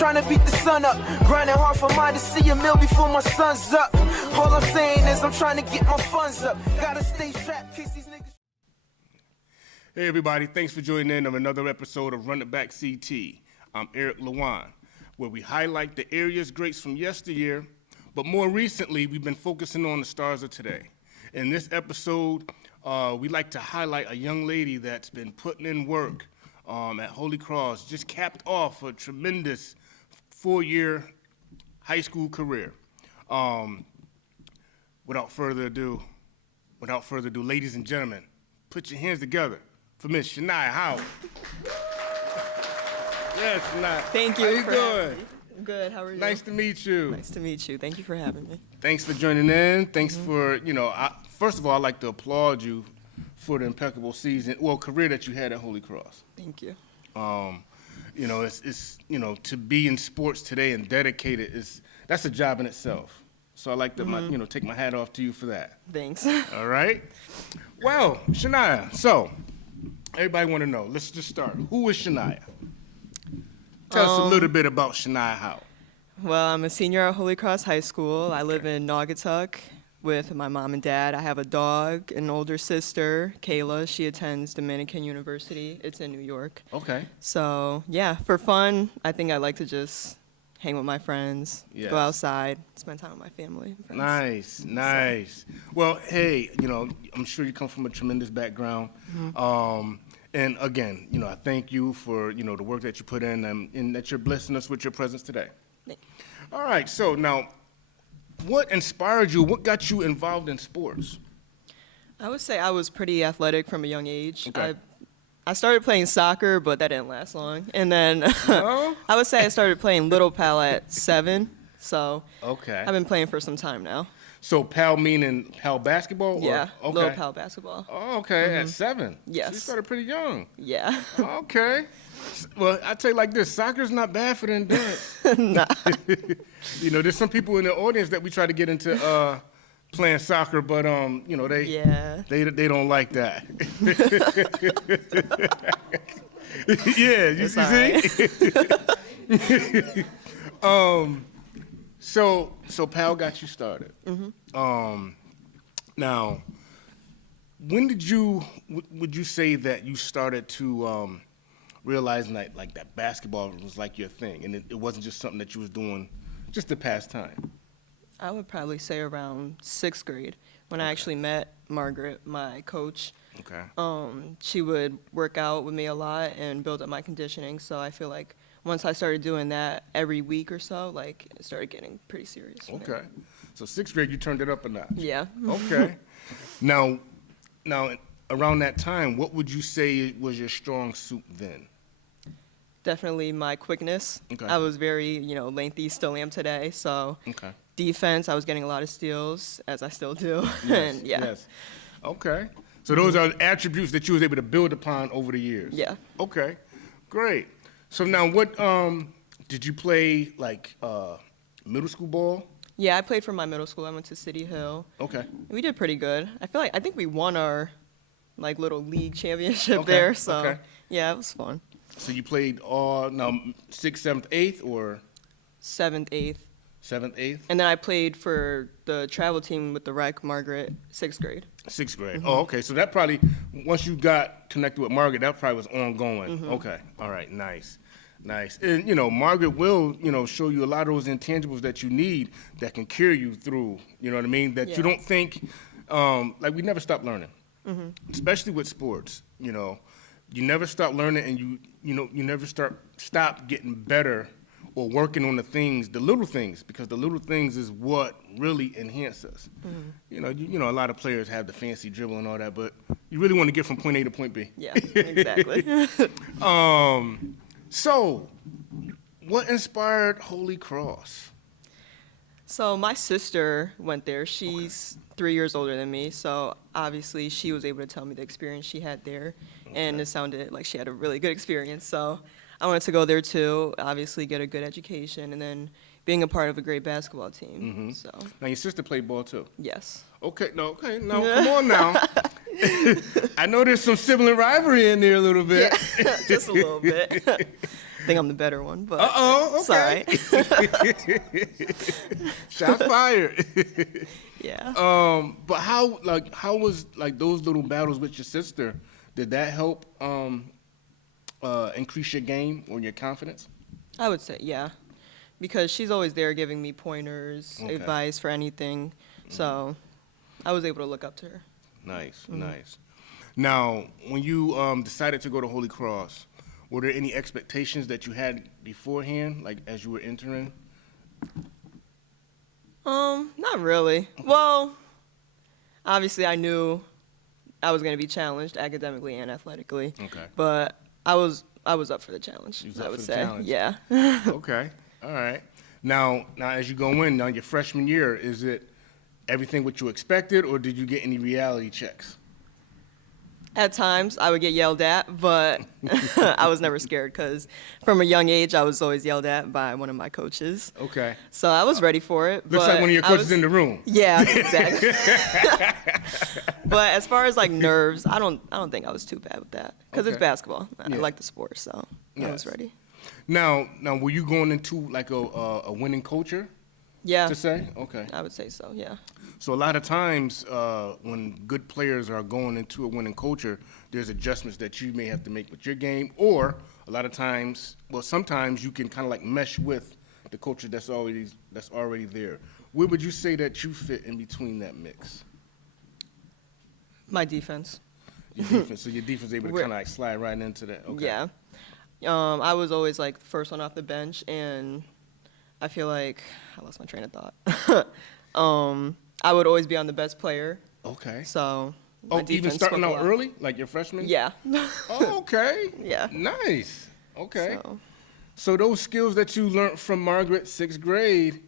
trying to beat the sun up. Grinding hard for mine to see a meal before my sun's up. All I'm saying is I'm trying to get my funds up. Gotta stay strapped, case these niggas. Hey everybody, thanks for joining in on another episode of Run It Back CT. I'm Eric Lewan, where we highlight the area's greats from yesteryear, but more recently we've been focusing on the stars of today. In this episode, we like to highlight a young lady that's been putting in work at Holy Cross, just capped off a tremendous 4-year high school career. Without further ado, ladies and gentlemen, put your hands together for Miss Shania Howard. Yes, Shania. Thank you. How you doing? Good. How are you? Nice to meet you. Nice to meet you. Thank you for having me. Thanks for joining in. Thanks for, first of all, I'd like to applaud you for the impeccable career that you had at Holy Cross. Thank you. It's to be in sports today and dedicated that's a job in itself. So I like to, take my hat off to you for that. Thanks. All right. Well, Shania, so everybody want to know. Let's just start. Who is Shania? Tell us a little bit about Shania Howard. Well, I'm a senior at Holy Cross High School. I live in Naugatuck with my mom and dad. I have a dog, an older sister, Kayla. She attends Dominican University. It's in New York. Okay. So, yeah, for fun, I think I like to just hang with my friends, Yes. go outside, spend time with my family and friends. Nice. Well, hey, I'm sure you come from a tremendous background. And again, I thank you for, the work that you put in and that you're blessing us with your presence today. Thank you. All right, so now, what inspired you? What got you involved in sports? I would say I was pretty athletic from a young age. Okay. I started playing soccer, but that didn't last long. And then No? I would say I started playing Little Pal at 7. So Okay. I've been playing for some time now. So Pal meaning Pal basketball? Or? Yeah, Okay. Little Pal basketball. Oh, okay, at 7. Yes. So you started pretty young. Yeah. Okay. Well, I tell you like this, soccer's not bad for the endurance. Nah. There's some people in the audience that we try to get into playing soccer, but Yeah. they don't like that. Yeah, you It's all see? So Pal got you started. Now, when would you say that you started to realizing that basketball was like your thing, and it wasn't just something that you was doing just to pass time? I would probably say around 6th grade when I actually met Margaret, my coach. Okay. She would work out with me a lot and build up my conditioning. So I feel like once I started doing that every week or so, it started getting pretty serious for me. Okay. So 6th grade, you turned it up a notch. Yeah. Okay. Now, around that time, what would you say was your strong suit then? Definitely my quickness. Okay. I was very, lengthy, still am today. So Okay. defense, I was getting a lot of steals, as I still do. Yes. And yeah. Yes. Okay. So those are attributes that you was able to build upon over the years. Yeah. Okay. Great. So now, what did you play middle school ball? Yeah, I played for my middle school. I went to City Hill. Okay. We did pretty good. I think we won our little league championship Okay, there. So okay. yeah, it was fun. So you played all 6th, 7th, 8th, or 7th, 8th. 7th, 8th? And then I played for the travel team with the rec, Margaret, 6th grade. 6th grade. Oh, okay. So that probably, once you got connected with Margaret, that probably was ongoing. Okay. All right. Nice. And, Margaret will, show you a lot of those intangibles that you need that can carry you through, you know what I mean? That Yeah. you don't think, we never stop learning, especially with sports, You never stop learning, and you never stop getting better or working on the little things, because the little things is what really enhance us. A lot of players have the fancy dribble and all that, but you really want to get from point A to point B. Yeah, exactly. So, what inspired Holy Cross? So my sister went there. She's 3 years older than me, so obviously she was able to tell me the experience she had there, and it sounded like she had a really good experience. So I wanted to go there too, obviously get a good education, and then being a part of a great basketball team. So Now, your sister played ball too. yes. Okay, now, come on now. I know there's some sibling rivalry in there a little bit. Yeah, just a little bit. think I'm the better one, but Uh-oh, it's all okay. right. Shots fired. Yeah. But how was like those little battles with your sister? Did that help increase your game or your confidence? I would say, yeah, because she's always there giving me pointers, Okay. advice for anything. So I was able to look up to her. Nice, nice. Now, when you decided to go to Holy Cross, were there any expectations that you had beforehand, like as you were entering? Not really. Well, obviously I knew I was going to be challenged academically and athletically. Okay. But I was up for the challenge. You was I up would for the say, challenge. yeah. Okay, all right. Now as you go in, now your freshman year, is it everything what you expected, or did you get any reality checks? At times I would get yelled at, but I was never scared because from a young age I was always yelled at by one of my coaches. Okay. So I was ready for it. Looks but like one of your I coaches was- in the room. Yeah, exactly. But as far as like nerves, I don't think I was too bad with that because it's Okay. basketball. I Yeah. like the sport, so I Yes. was ready. Now, were you going into like a winning culture Yeah, to say? Okay. I would say so. Yeah. So a lot of times when good players are going into a winning culture, there's adjustments that you may have to make with your game, or a lot of times, well, sometimes you can kind of like mesh with the culture that's already there. Where would you say that you fit in between that mix? My defense. Your defense. So your defense is able to We're- kind of like slide right into that. Okay. Yeah. I was always like the first one off the bench, and I feel like I lost my train of thought. I would always be on the best player, Okay. so. Oh, my even defense starting spoke a out lot. early, like your freshman? Yeah. Oh, okay. Yeah. Nice. Okay. So, So those skills that you learned from Margaret, sixth grade,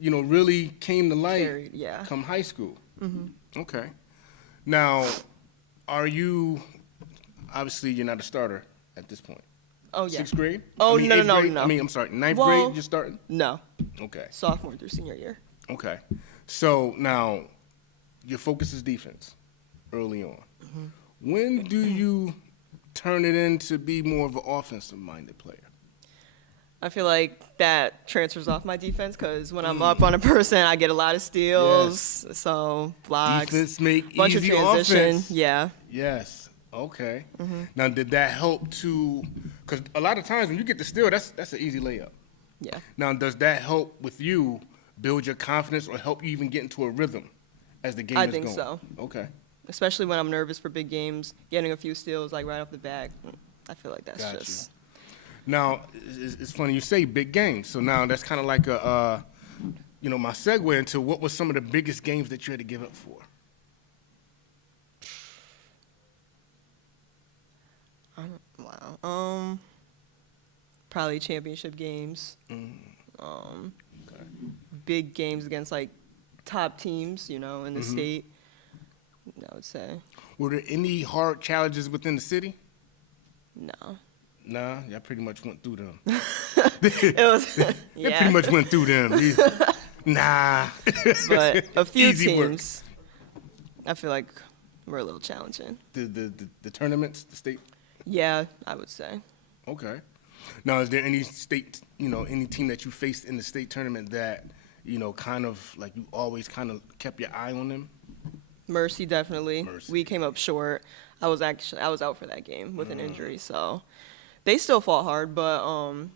really came to light Carried, yeah. come high school. Okay. Now, are you, obviously you're not a starter at this point. oh yeah. Sixth grade? Oh, no, eighth no, grade? no. I mean, I'm sorry, ninth Well- grade you're starting? No, Okay. sophomore through senior year. Okay. So now, your focus is defense early on. When do you turn it in to be more of an offensive-minded player? I feel like that transfers off my defense because when I'm up on a person, I get a lot of steals, so blocks, Defense make bunch easy of transition. offense. Yeah, Yes. Okay. Now, did that help to? Because a lot of times when you get the steal, that's an easy layup. yeah. Now, does that help with you build your confidence or help you even get into a rhythm as the game I is think going? so. Okay. Especially when I'm nervous for big games, getting a few steals like right off the bat. I feel like that's Got just Now, it's funny you say big games. So now that's kind of like my segue into what was some of the biggest games that you had to give up for? wow. Probably championship games. Okay. Big games against like top teams, in Mm-hmm. the state. I would say Were there any hard challenges within the city? no. Nah, y'all pretty much went through them. It was They yeah, pretty much went through them. Nah. but a few Easy work. teams. I feel like were a little challenging. The tournaments, the state. Yeah, I would say. Okay. Now, is there any state, any team that you faced in the state tournament that, kind of like you always kind of kept your eye on them? Mercy, definitely. Mercy. We came up short. I was out for that game with an injury, so they still fought hard, but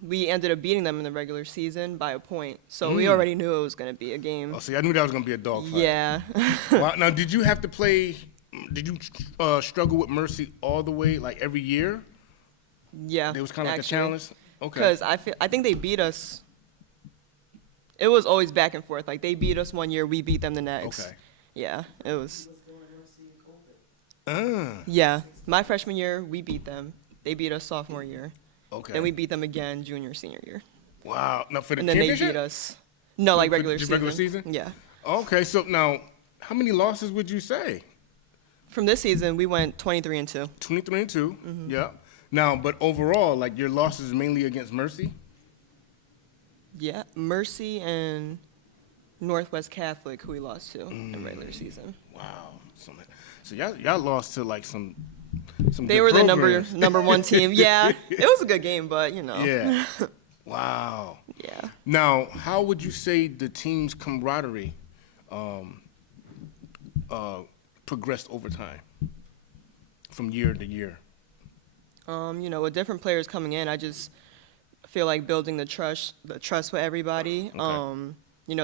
we ended up beating them in the regular season by a point. So we already knew it was going to be a game. Oh, see, I knew that was gonna be a dogfight. Yeah. Wow. Now, did you have to play? Did you struggle with Mercy all the way, like every year? Yeah. It was kind of like a actually. challenge. Okay. Because I think they beat us. It was always back and forth. Like they beat us one year, we beat them the next. Okay. Yeah, it was. Ah, Yeah, my freshman year we beat them. They beat us sophomore year. okay. Then we beat them again junior senior year. Wow. Now for the And then they championship? beat us. No, like For regular just season. regular season? Yeah. Okay. So now, how many losses would you say? From this season, we went 23-2. 23-2. Mm-hmm. Yeah. Now, but overall, like your losses mainly against Mercy. Yeah, Mercy and Northwest Catholic, who we lost to in regular season. Wow. So y'all lost to like some some They good were the programs. number one team. Yeah, it was a good game, but Yeah. Wow. Yeah. Now, how would you say the team's camaraderie progressed over time, from year to year? With different players coming in, I just feel like building the trust with everybody. Okay.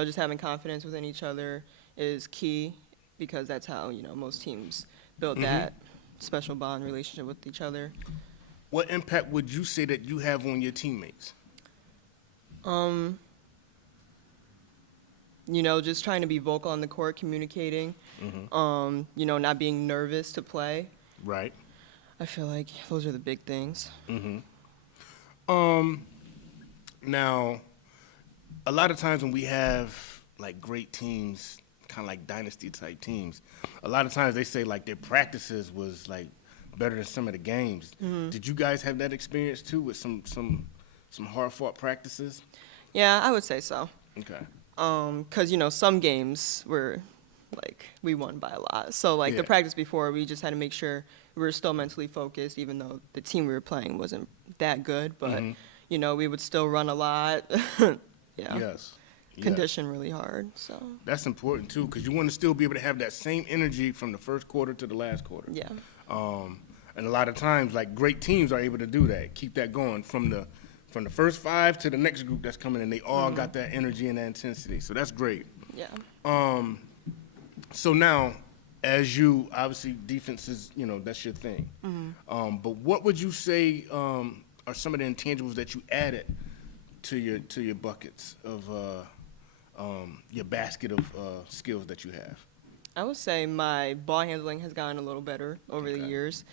Just having confidence within each other is key because that's how, most teams build that special bond relationship with each other. What impact would you say that you have on your teammates? Just trying to be vocal on the court, communicating, not being nervous to play. Right. I feel like those are the big things. Now, a lot of times when we have like great teams, kind of like dynasty type teams, a lot of times they say like their practices was like better than some of the games. Did you guys have that experience too with some hard fought practices? Yeah, I would say so. Okay. Because, some games were, we won by a lot. So, Yeah. the practice before, we just had to make sure we were still mentally focused, even though the team we were playing wasn't that good. But, we would still run a lot. Yeah. Yes. Condition really hard, so. That's important too, because you want to still be able to have that same energy from the first quarter to the last quarter. Yeah. And a lot of times, like great teams are able to do that, keep that going from the first five to the next group that's coming in. They all got that energy and that intensity, so that's great. Yeah. So now, as you obviously defense is that's your thing. But what would you say are some of the intangibles that you added to your buckets of your basket of skills that you have? I would say my ball handling has gotten a little better over the Okay. years.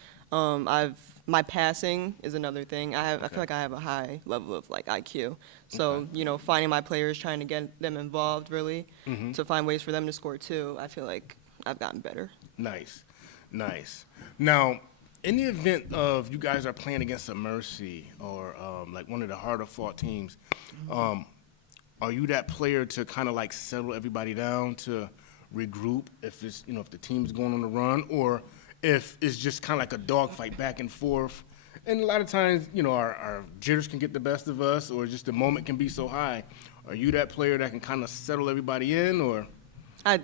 My passing is another thing. I feel like I have a high level of IQ. So, finding my players, trying to get them involved really, to find ways for them to score too. I feel like I've gotten better. Nice. Now, in the event of you guys are playing against a Mercy or like one of the harder fought teams, are you that player to kind of settle everybody down to regroup if it's if the team's going on the run, or if it's just kind of like a dogfight back and forth? And a lot of times, our jitters can get the best of us, or just the moment can be so high. Are you that player that can kind of settle everybody in, or?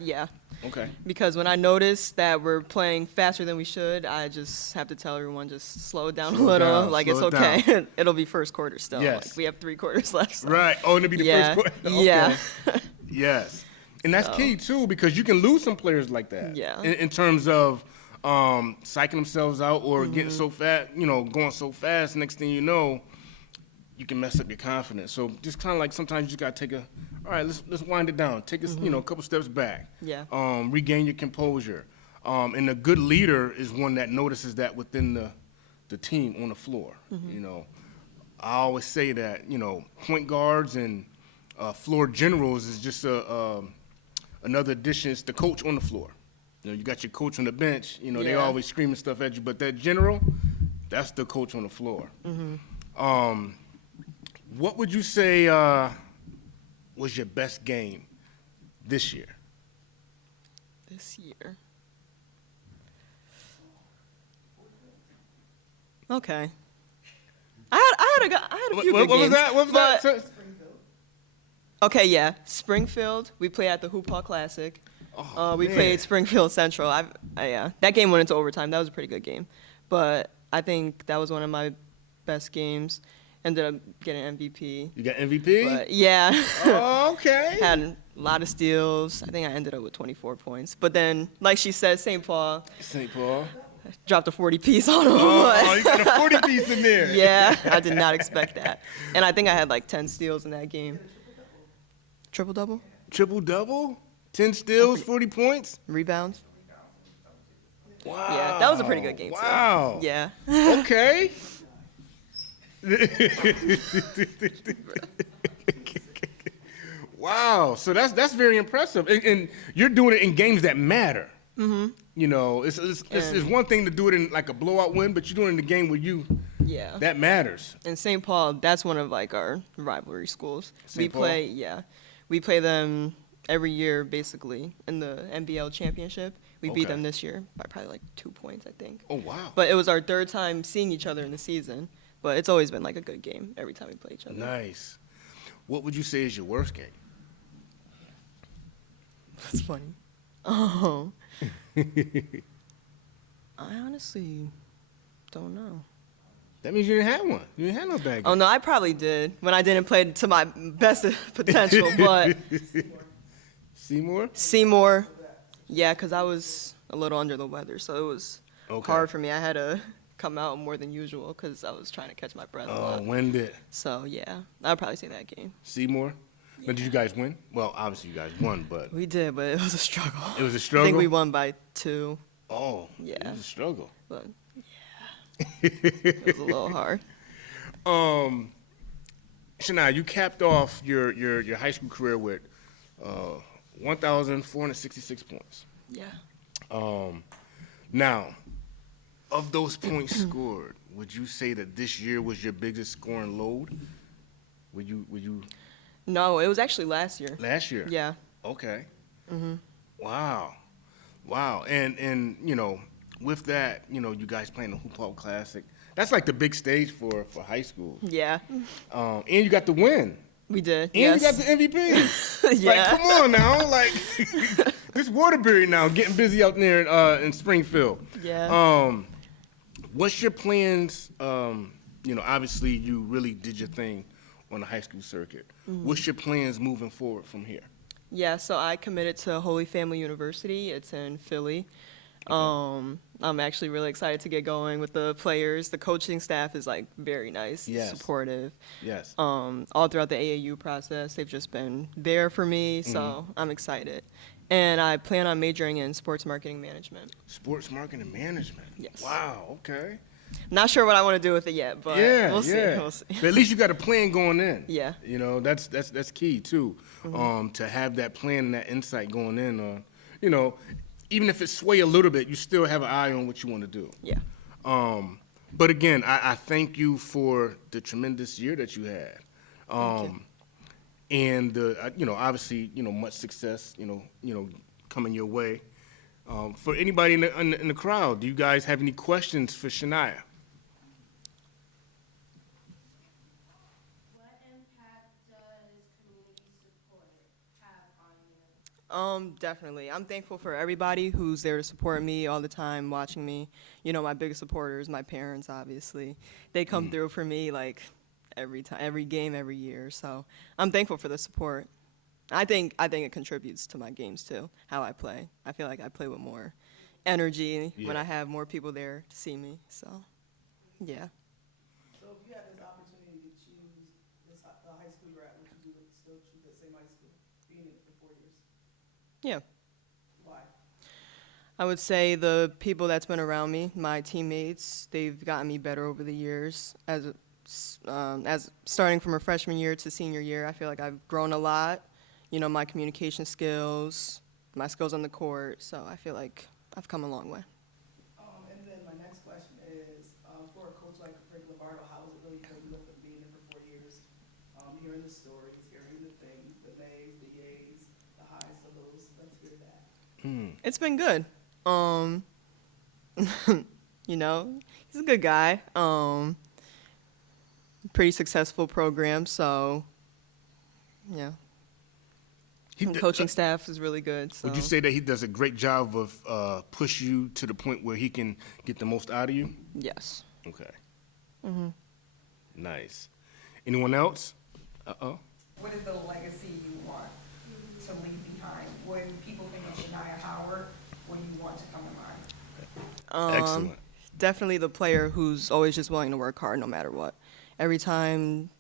Yeah. Okay. Because when I notice that we're playing faster than we should, I just have to tell everyone just slow it down a Slow little. down, It's slow it okay. It'll be first quarter still. Yes. We have 3 quarters left. So. Right. Oh, and it'll be the first quarter. Okay. Yeah. Yes. And that's key, too, because you can lose some players like that. Yeah. In terms of psyching themselves out or getting so fat, going so fast, next thing you know, you can mess up your confidence. So just kind of sometimes you just got to take all right, let's wind it down. Take a couple steps back. Yeah. Regain your composure. And a good leader is one that notices that within the team on the floor. I always say that, point guards and floor generals is just another addition. It's the coach on the floor. You got your coach on the bench. They Yeah. always screaming stuff at you, but that general, that's the coach on the floor. What would you say was your best game this year? This year. Okay. I had a few good What was games. that? What was but- that? Okay, yeah. Springfield. We play at the Hoop Hall Classic. We man. played Springfield Central. Yeah. That game went into overtime. That was a pretty good game. But I think that was one of my best games. Ended up getting MVP. You got MVP? But yeah. Oh, okay. Had a lot of steals. I think I ended up with 24 points. But then, like she said, St. Paul St. Paul. dropped a 40 piece on them. Oh, you got a 40 piece in there. Yeah, I did not expect that. And I think I had 10 steals in that game. Triple double? Triple double? 10 steals, 40 points? Rebounds? Wow. Yeah, that was a pretty good game, too. Wow. Yeah. Okay. Wow. So that's very impressive. And you're doing it in games that matter. Mm-hmm. It's one thing to do it in a blowout win, but you're doing it in the game where Yeah. that matters. And St. Paul, that's one of our rivalry schools. St. Paul? We play them every year basically in the NBL championship. We beat Okay. them this year by probably like 2 points, I think. Oh, wow. But it was our third time seeing each other in the season. But it's always been like a good game every time we play each other. Nice. What would you say is your worst game? That's funny. Oh. I honestly don't know. That means you didn't have one. You didn't have no bad game. Oh, no, I probably did when I didn't play to my best potential. But Seymour? Seymour, yeah, because I was a little under the weather. So it was Okay. hard for me. I had to come out more than usual because I was trying to catch my breath a Oh, lot. winded. So, yeah, I'd probably say that game. Seymour? Now, did you guys win? Well, obviously you guys won, but We did, but it was a struggle. it was a I struggle? think we won by 2, Oh, it Yeah. was a struggle. but yeah, it was a little hard. Shania, you capped off your high school career with 1,466 points. Yeah. Now, of those points scored, would you say that this year was your biggest scoring load? Would you No, it was actually last year. last year? Yeah. Okay. Wow. Wow. And you know, with that, you know, you guys playing the Hoop Hall Classic. That's like the big stage for high school. Yeah. And you got the win. We did. And yes. you got the MVP. Yeah. Like, come on now. Like, this Waterbury now getting busy out there in Springfield. Yeah. What's your plans? You know, obviously you really did your thing on the high school circuit. What's your plans moving forward from here? Yeah, so I committed to Holy Family University. It's in Philly. I'm actually really excited to get going with the players. The coaching staff is like very nice, Yes. supportive. Yes. All throughout the AAU process, they've just been there for me, so I'm excited. And I plan on majoring in sports marketing management. Sports marketing management. Yes. Wow. Okay. Not sure what I want to do with it yet, but Yeah. we'll see. yeah. We'll see. But at least you got a plan going in. Yeah. You know, that's key too. To have that plan and that insight going in on, you know, even if it sway a little bit, you still have an eye on what you want to do. Yeah. But again, I thank you for the tremendous year that you had. And the, you know, obviously, you know, much success, you know, coming your way. For anybody in the crowd, do you guys have any questions for Shania? What impact does community support have on you? Definitely. I'm thankful for everybody who's there to support me all the time, watching me. You know, my biggest supporters, my parents, obviously. They come through for me like every time, every game, every year. So I'm thankful for the support. I think it contributes to my games too, how I play. I feel like I play with more energy when Yeah. I have more people there to see me. So, yeah. So if you had this opportunity to choose this the high school you're at, would you still choose the same high school, being in it for 4 years? Yeah. Why? I would say the people that's been around me, my teammates, they've gotten me better over the years. As starting from a freshman year to senior year, I feel like I've grown a lot. You know, my communication skills, my skills on the court. So I feel like I've come a long way. And then my next question is, for a coach like Rick Lombardo, how was it really for you being there for 4 years, hearing the stories, hearing the things, the nays, the yays, the highs, the lows? Let's hear that. It's been good. You know, he's a good guy. Pretty successful program. So, yeah. And coaching staff is really good. So. Would you say that he does a great job of push you to the point where he can get the most out of you? Yes. Okay. Nice. Anyone else? Uh-oh. What is the legacy you want to leave behind? When people think of Shania Howard, what do you want to come to mind? Excellent. Definitely the player who's always just willing to work hard no matter what. Every time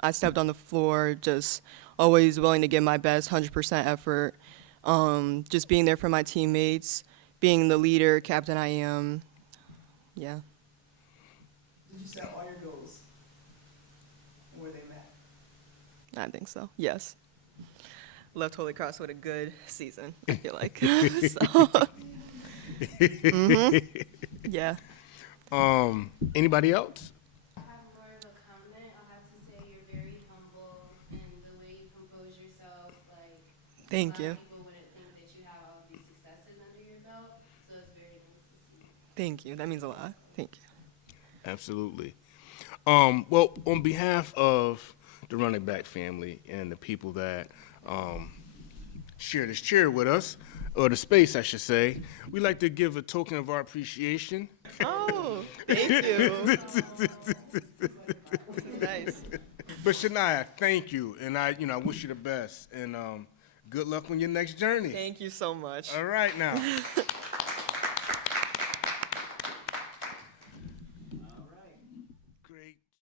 I stepped on the floor, just always willing to give my best, 100% effort. Just being there for my teammates, being the leader, captain I am. Yeah. Did you set all your goals? And were they met? I think so. Yes. Left Holy Cross with a good season, I feel like. So, yeah. Anybody else? I have more of a comment. I'll have to say you're very humble and the way you compose yourself, like Thank a lot you. of people wouldn't think that you have all of these successes under Thank you. That means a lot. Thank you. Absolutely. Well, on behalf of the Running Back family and the people that share this chair with us, or the space, I should say, we'd like to give a token of our appreciation. Oh, thank you. This is nice. But Shania, thank you, and I wish you the best, and good luck on your next journey. Thank you so much. All right, now.